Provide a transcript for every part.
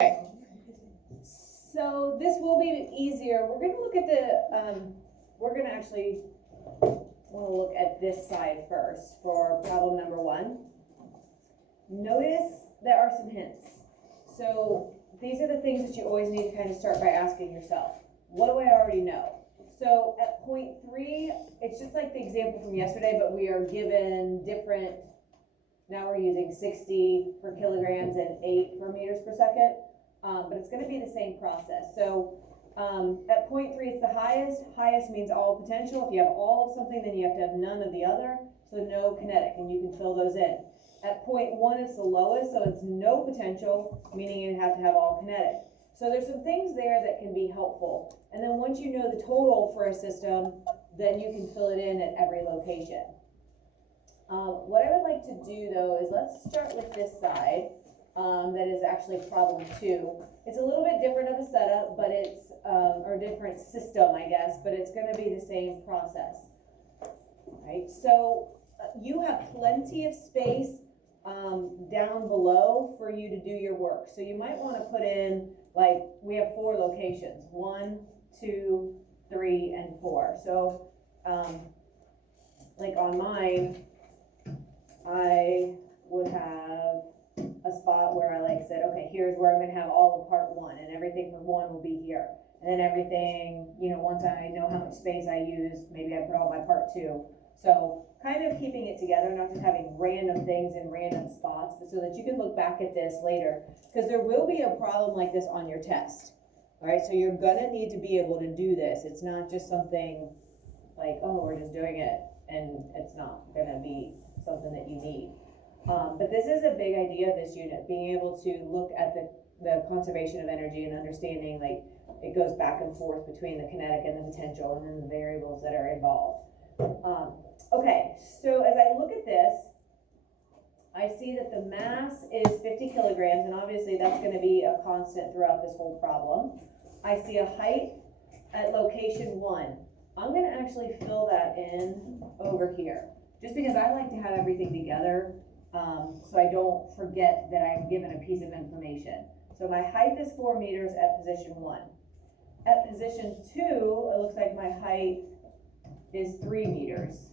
Okay. So this will be easier. We're going to look at the, we're going to actually want to look at this side first for problem number 1. Notice there are some hints. So these are the things that you always need to kind of start by asking yourself. What do I already know? So at point 3, it's just like the example from yesterday, but we are given different, now we're using 60 per kilograms and 8 per meters per second. But it's going to be the same process. So at point 3, it's the highest. Highest means all potential. If you have all of something, then you have to have none of the other. So no kinetic, and you can fill those in. At point 1, it's the lowest, so it's no potential, meaning you have to have all kinetic. So there's some things there that can be helpful. And then once you know the total for a system, then you can fill it in at every location. What I would like to do, though, is let's start with this side. That is actually problem 2. It's a little bit different of a setup, but it's, or different system, I guess, but it's going to be the same process. Right? So you have plenty of space down below for you to do your work. So you might want to put in, like, we have 4 locations, 1, 2, 3, and 4. So, like on mine, I would have a spot where I like said, okay, here's where I'm going to have all of part 1, and everything for 1 will be here. And then everything, you know, once I know how much space I use, maybe I put all my part 2. So kind of keeping it together, not just having random things in random spots, but so that you can look back at this later, because there will be a problem like this on your test. All right, so you're going to need to be able to do this. It's not just something like, oh, we're just doing it, and it's not going to be something that you need. But this is a big idea of this unit, being able to look at the conservation of energy and understanding, like, it goes back and forth between the kinetic and the potential and then the variables that are involved. Okay, so as I look at this, I see that the mass is 50 kilograms, and obviously that's going to be a constant throughout this whole problem. I see a height at location 1. I'm going to actually fill that in over here, just because I like to have everything together. So I don't forget that I'm given a piece of information. So my height is 4 meters at position 1. At position 2, it looks like my height is 3 meters.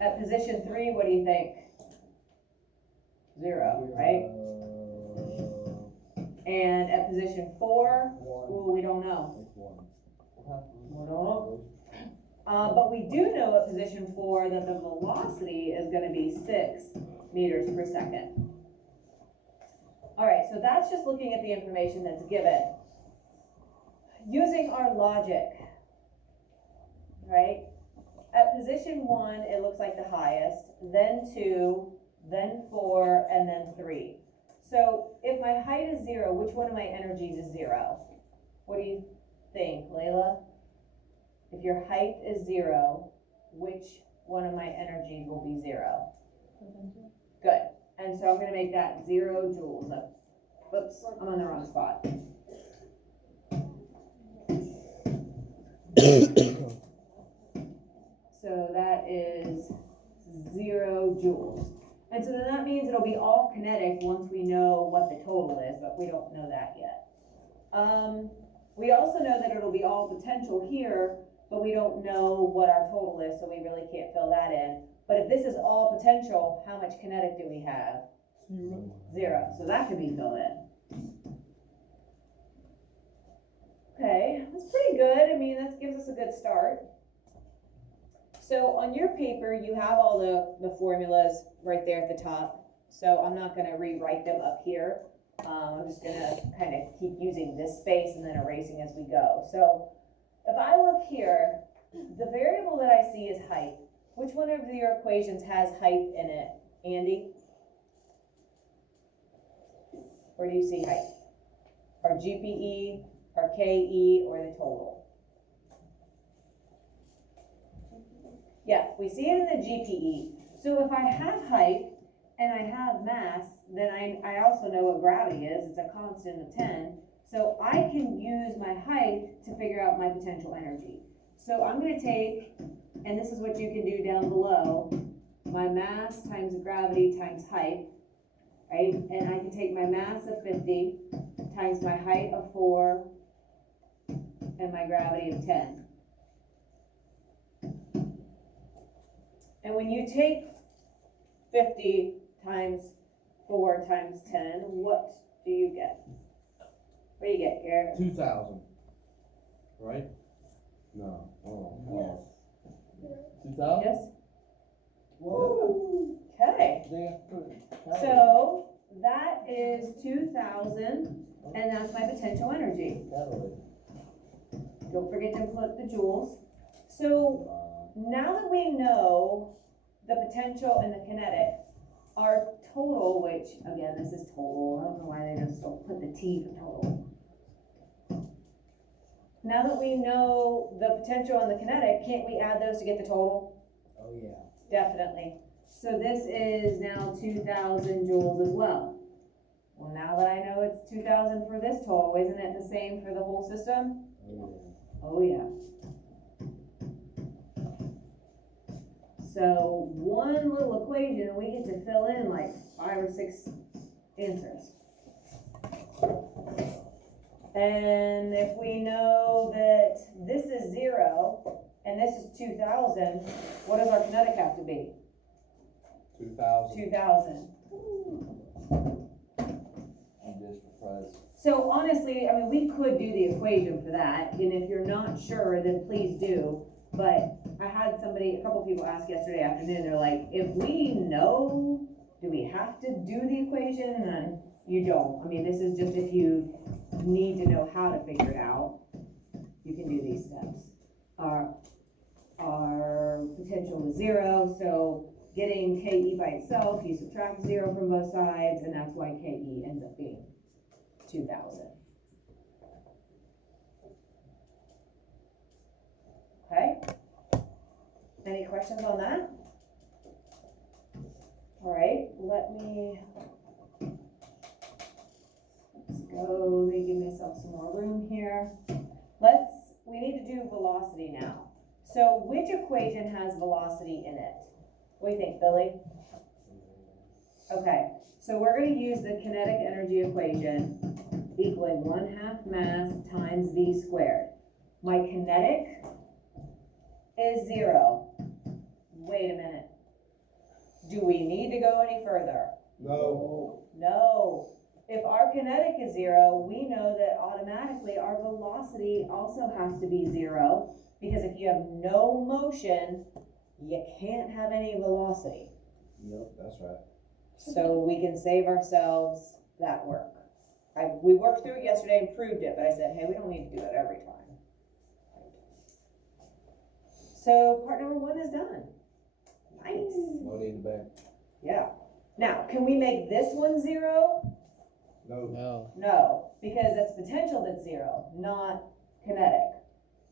At position 3, what do you think? 0, right? And at position 4, well, we don't know. We don't know. But we do know at position 4 that the velocity is going to be 6 meters per second. All right, so that's just looking at the information that's given. Using our logic, right? At position 1, it looks like the highest, then 2, then 4, and then 3. So if my height is 0, which one of my energies is 0? What do you think, Layla? If your height is 0, which one of my energies will be 0? Good. And so I'm going to make that 0 joules. Oops, I'm on the wrong spot. So that is 0 joules. And so then that means it'll be all kinetic once we know what the total is, but we don't know that yet. We also know that it'll be all potential here, but we don't know what our total is, so we really can't fill that in. But if this is all potential, how much kinetic do we have? 0. So that could be filled in. Okay, that's pretty good. I mean, that gives us a good start. So on your paper, you have all the formulas right there at the top. So I'm not going to rewrite them up here. I'm just going to kind of keep using this space and then erasing as we go. So if I look here, the variable that I see is height. Which one of your equations has height in it? Andy? Where do you see height? Our GPE, our KE, or the total? Yeah, we see it in the GPE. So if I have height and I have mass, then I also know what gravity is. It's a constant of 10. So I can use my height to figure out my potential energy. So I'm going to take, and this is what you can do down below, my mass times gravity times height, right? And I can take my mass of 50 times my height of 4 and my gravity of 10. And when you take 50 times 4 times 10, what do you get? What do you get, Garrett? 2,000. Right? No. Oh. 2,000? Yes? Whoa. Okay. So. So that is 2,000, and that's my potential energy. Don't forget to put the joules. So now that we know the potential and the kinetic, our total, which again, this is total. I don't know why they just don't put the T for total. Now that we know the potential and the kinetic, can't we add those to get the total? Oh, yeah. Definitely. So this is now 2,000 joules as well. Well, now that I know it's 2,000 for this total, isn't it the same for the whole system? Oh, yeah. So one little equation, and we get to fill in like 5 or 6 answers. And if we know that this is 0 and this is 2,000, what does our kinetic have to be? 2,000. 2,000. I'm just surprised. So honestly, I mean, we could do the equation for that, and if you're not sure, then please do. But I had a couple people ask yesterday afternoon, they're like, if we know, do we have to do the equation? And you don't. I mean, this is just if you need to know how to figure it out, you can do these steps. Our potential is 0, so getting KE by itself, you subtract 0 from both sides, and that's why KE ends up being 2,000. Okay? Any questions on that? All right, let's go, let me give myself some more room here. We need to do velocity now. So which equation has velocity in it? What do you think, Billy? Okay, so we're going to use the kinetic energy equation equaling 1/2 mass times v squared. My kinetic is 0. Wait a minute. Do we need to go any further? No. No. If our kinetic is 0, we know that automatically our velocity also has to be 0, because if you have no motion, you can't have any velocity. Yep, that's right. So we can save ourselves that work. We worked through it yesterday and proved it, but I said, hey, we don't need to do that every time. So part number 1 is done. Nice. Money in the bank. Yeah. Now, can we make this one 0? No. No, because that's potential that's 0, not kinetic.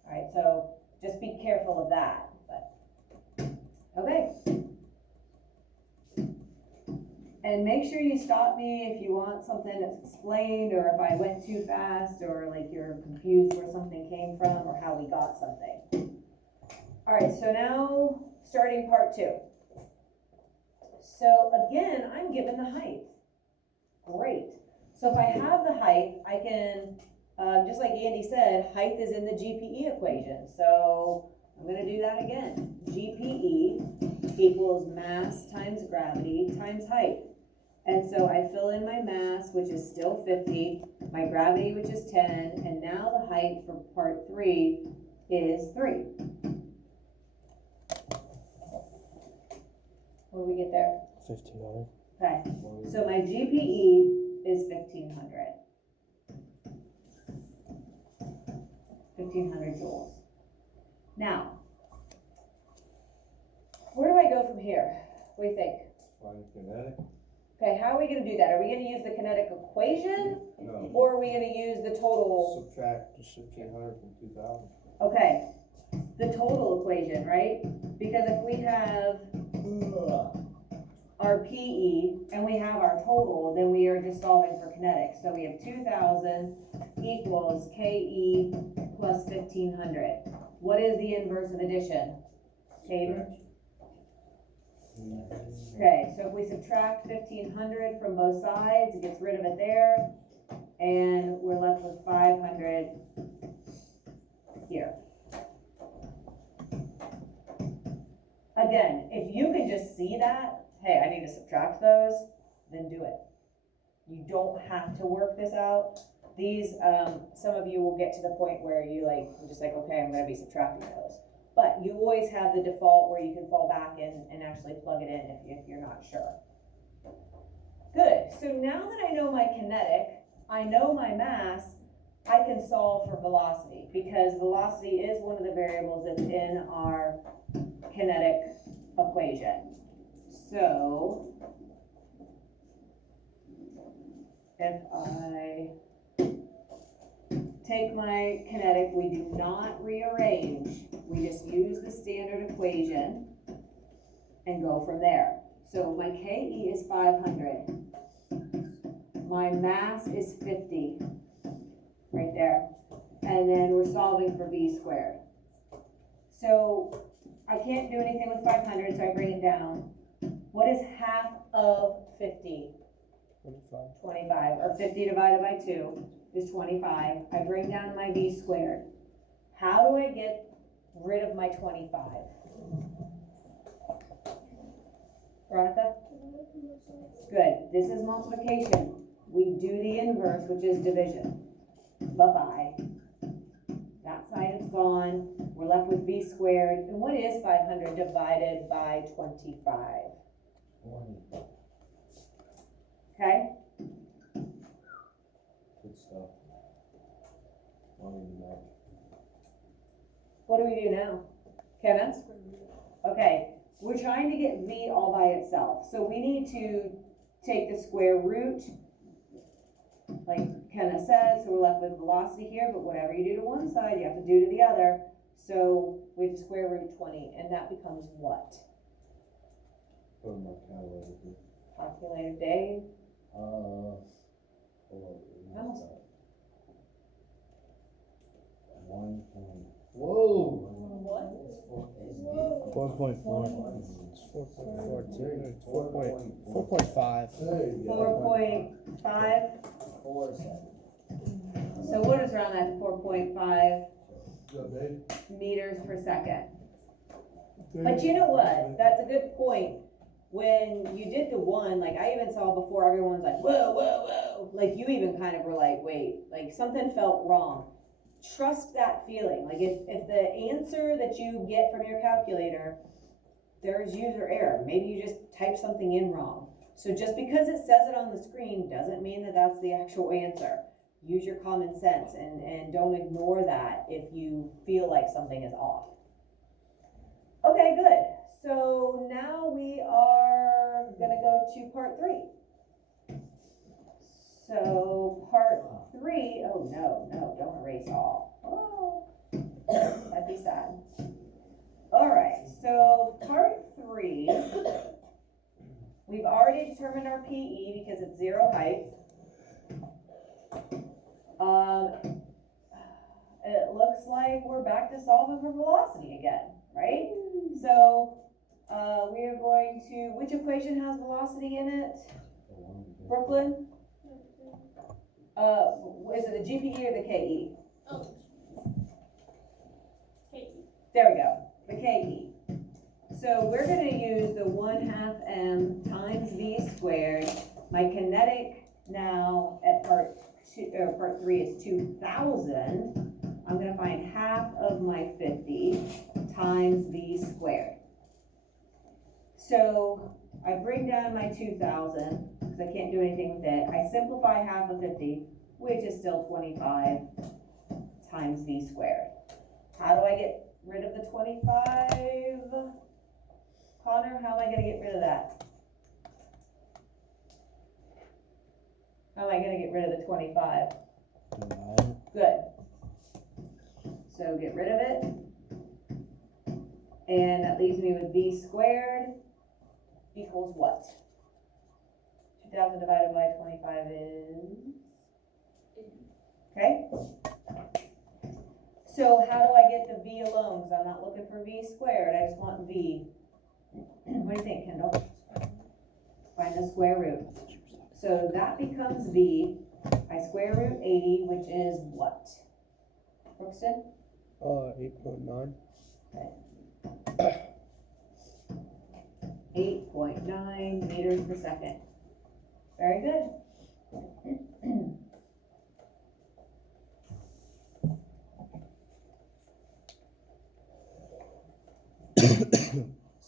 All right, so just be careful of that. But okay. And make sure you stop me if you want something that's explained, or if I went too fast, or like you're confused where something came from or how we got something. All right, so now starting part 2. So again, I'm given the height. Great. So if I have the height, I can, just like Andy said, height is in the GPE equation. So I'm going to do that again. GPE equals mass times gravity times height. And so I fill in my mass, which is still 50, my gravity, which is 10, and now the height for part 3 is 3. What do we get there? 1,500. Okay, so my GPE is 1,500. 1,500 joules. Now, where do I go from here? What do you think? Find kinetic? Okay, how are we going to do that? Are we going to use the kinetic equation, No. or are we going to use the total? Subtract 1,500 from 2,000. Okay, the total equation, right? Because if we have our PE and we have our total, then we are just solving for kinetic. So we have 2,000 equals KE plus 1,500. What is the inverse of addition? Caden? Okay, so if we subtract 1,500 from both sides, it gets rid of it there, and we're left with 500 here. Again, if you can just see that, hey, I need to subtract those, then do it. You don't have to work this out. These, some of you will get to the point where you're just like, okay, I'm gonna be subtracting those. But you always have the default where you can fall back in and actually plug it in if you're not sure. Good, so now that I know my kinetic, I know my mass, I can solve for velocity, because velocity is one of the variables that's in our kinetic equation. So, if I take my kinetic, we do not rearrange, we just use the standard equation and go from there. So my KE is 500, my mass is 50, right there, and then we're solving for V squared. So I can't do anything with 500, so I bring it down. What is half of 50? 25, or 50 divided by 2 is 25. I bring down my V squared. How do I get rid of my 25? Veronica? Good. This is multiplication. We do the inverse, which is division. Bye-bye. That side is gone. We're left with V squared. And what is 500 divided by 25? 20. Okay? Good stuff. 20 more. What do we do now? Kevin? Okay, we're trying to get V all by itself. So we need to take the square root, like Kenna said, so we're left with velocity here, but whatever you do to one side, you have to do to the other. So we have to square root 20, and that becomes what? Put my calculator here. Calculator Dave? Hold on. Almost. 1 point. Whoa! What? 4.4. 4.5. There you go. 4.5. 4.7. So what is around that 4.5 Good, Dave. meters per second? But you know what? That's a good point. When you did the one, like I even saw before, everyone's like, whoa, whoa, whoa. Like you even kind of were like, wait, like something felt wrong. Trust that feeling. Like if the answer that you get from your calculator, there's user error. Maybe you just type something in wrong. So just because it says it on the screen doesn't mean that that's the actual answer. Use your common sense and don't ignore that if you feel like something is off. Okay, good. So now we are gonna go to part 3. So part 3, oh no, don't erase all. Oh, that'd be sad. All right, so part 3, we've already determined our PE because it's 0 height. It looks like we're back to solving for velocity again, right? So we are going to, which equation has velocity in it? Brooklyn? Is it the GPE or the KE? Oh. Hey. There we go, the KE. So we're gonna use the 1/2 m times V squared. My kinetic now at part 3 is 2,000. I'm gonna find half of my 50 times V squared. So I bring down my 2,000 because I can't do anything with it. I simplify half of 50, which is still 25 times V squared. How do I get rid of the 25? Connor, how am I gonna get rid of that? How am I gonna get rid of the 25? Good. So get rid of it. And that leaves me with V squared equals what? 2,000 divided by 25 is, okay? So how do I get the V alone? Because I'm not looking for V squared, I just want V. What What do you think, Kendall? Find the square root. So that becomes V by square root 80, which is what? Brookston? 8.9. 8.9 meters per second. Very good.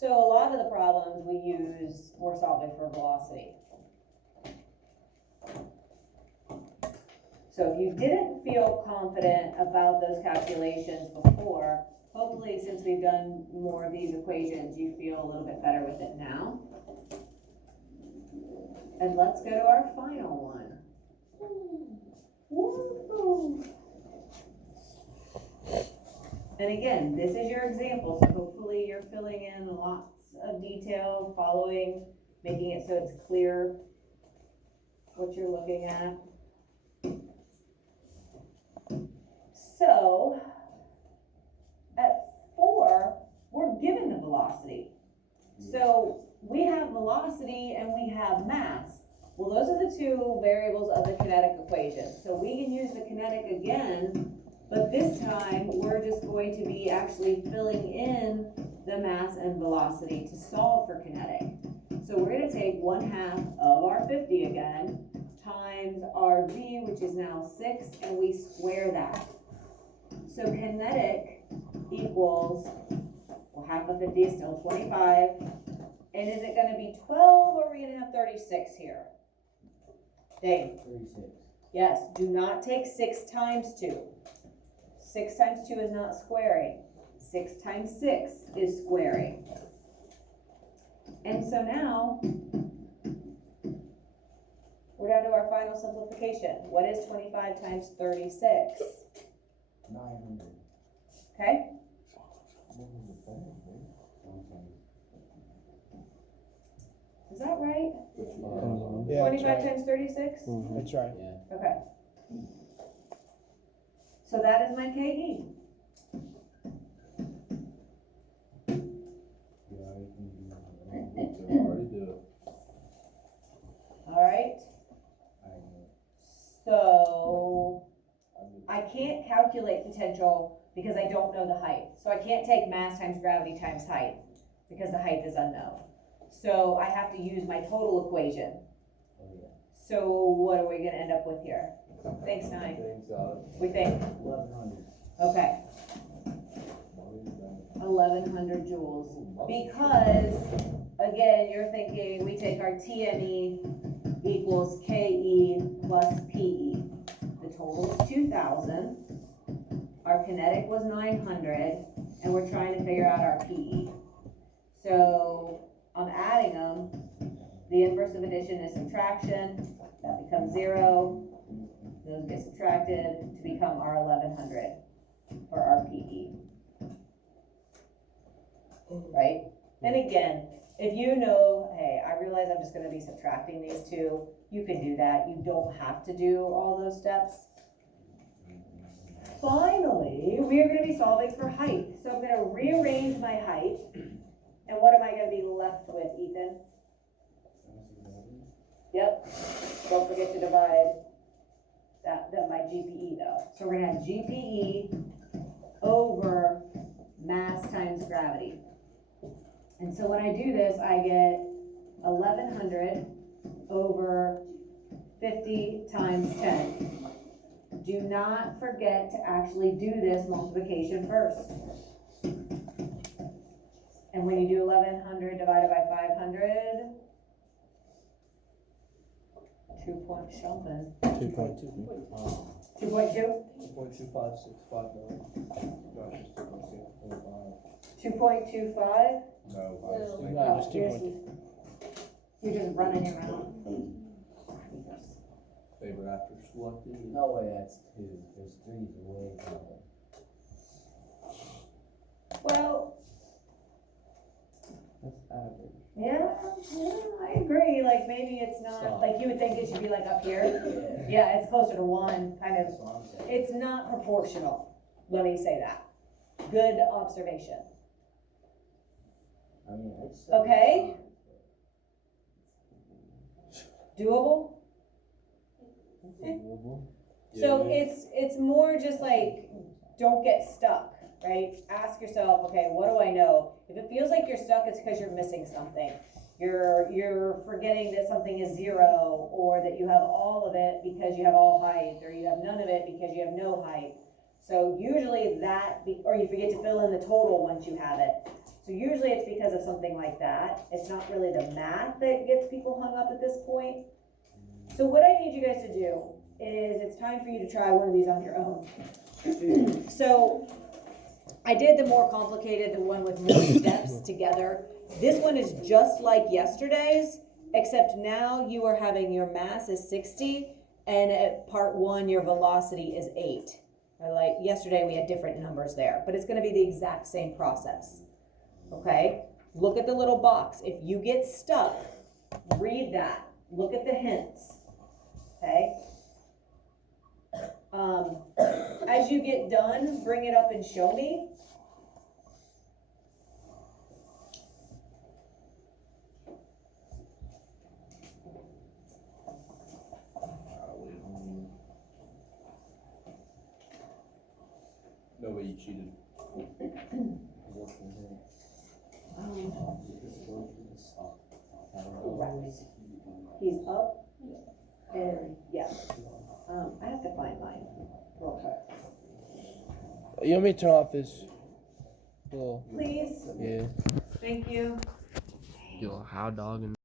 So a lot of the problems we use, we're solving for velocity. So if you didn't feel confident about those calculations before, hopefully since we've done more of these equations, you feel a little bit better with it now. And let's go to our final one. Woo! And again, this is your example, so hopefully you're filling in lots of detail, following, making it so it's clear what you're looking at. So, at 4, we're given the velocity. So, we have velocity and we have mass. Well, those are the two variables of the kinetic equation. So we can use the kinetic again, but this time we're just going to be actually filling in the mass and velocity to solve for kinetic. So we're going to take 1/2 of our 50 again, times our v, which is now 6, and we square that. So kinetic equals, well, half of 50 is still 25. And is it going to be 12 or are we going to have 36 here? Dave? 36. Yes, do not take 6 times 2. 6 times 2 is not squaring. 6 times 6 is squaring. And so now, we're down to our final simplification. What is 25 times 36? 900. Okay? Is that right? Yeah, 25 times 36? That's right. Yeah. Okay. So that is my KE. Already do it. All right. So I can't calculate potential because I don't know the height. So I can't take mass times gravity times height because the height is unknown. So I have to use my total equation. Oh, yeah. So what are we gonna end up with here? Thanks, Nye. We think, 1100. okay, 1100 joules. Because, again, you're thinking we take our TME equals KE plus PE. The total is 2000. Our kinetic was 900, and we're trying to figure out our PE. So I'm adding them. The inverse of addition is subtraction. That becomes 0. Those get subtracted to become our 1100 for our PE. Right? And again, if you know, hey, I realize I'm just going to be subtracting these two, you can do that. You don't have to do all those steps. Finally, we are going to be solving for height. So I'm going to rearrange my height. And what am I going to be left with, Ethan? Yep. Don't forget to divide that by GPE though. So we're going to have GPE over mass times gravity. And so when I do this, I get 1100 over 50 times 10. Do not forget to actually do this multiplication first. And when you do 1100 divided by 500, 2 point something. 2.2. 2.2? 2.2565 2.25? No, No, just 2.2. You're just running around. favorite after school activity. No way, that's 2, because 3 is way higher. Well, That's average. yeah, I agree. Like maybe it's not, Stop. like you would think it should be like up here. Yeah. Yeah, it's closer to 1, kind of. That's what I'm saying. It's not proportional. Let me say that. Good observation. I mean, I'd say. Okay. Doable? Doable. So it's more just like, don't get stuck, right? Ask yourself, okay, what do I know? If it feels like you're stuck, it's because you're missing something. You're forgetting that something is 0, or that you have all of it because you have all height, or you have none of it because you have no height. So usually or you forget to fill in the total once you have it. So usually it's because of something like that. It's not really the math that gets people hung up at this point. So what I need you guys to do is, it's time for you to try one of these on your own. So I did the more complicated, the one with more steps together. This one is just like yesterday's, except now you are having your mass is 60, and at part 1 your velocity is 8. Like yesterday we had different numbers there, but it's going to be the exact same process. Okay, look at the little box. If you get stuck, read that. Look at the hints. Okay. As you get done, bring it up and show me. No way you cheated. Correct. He's up, and yeah. I have to find mine real quick. You want me to turn off this little, Please, yeah. thank you. Your little how dog and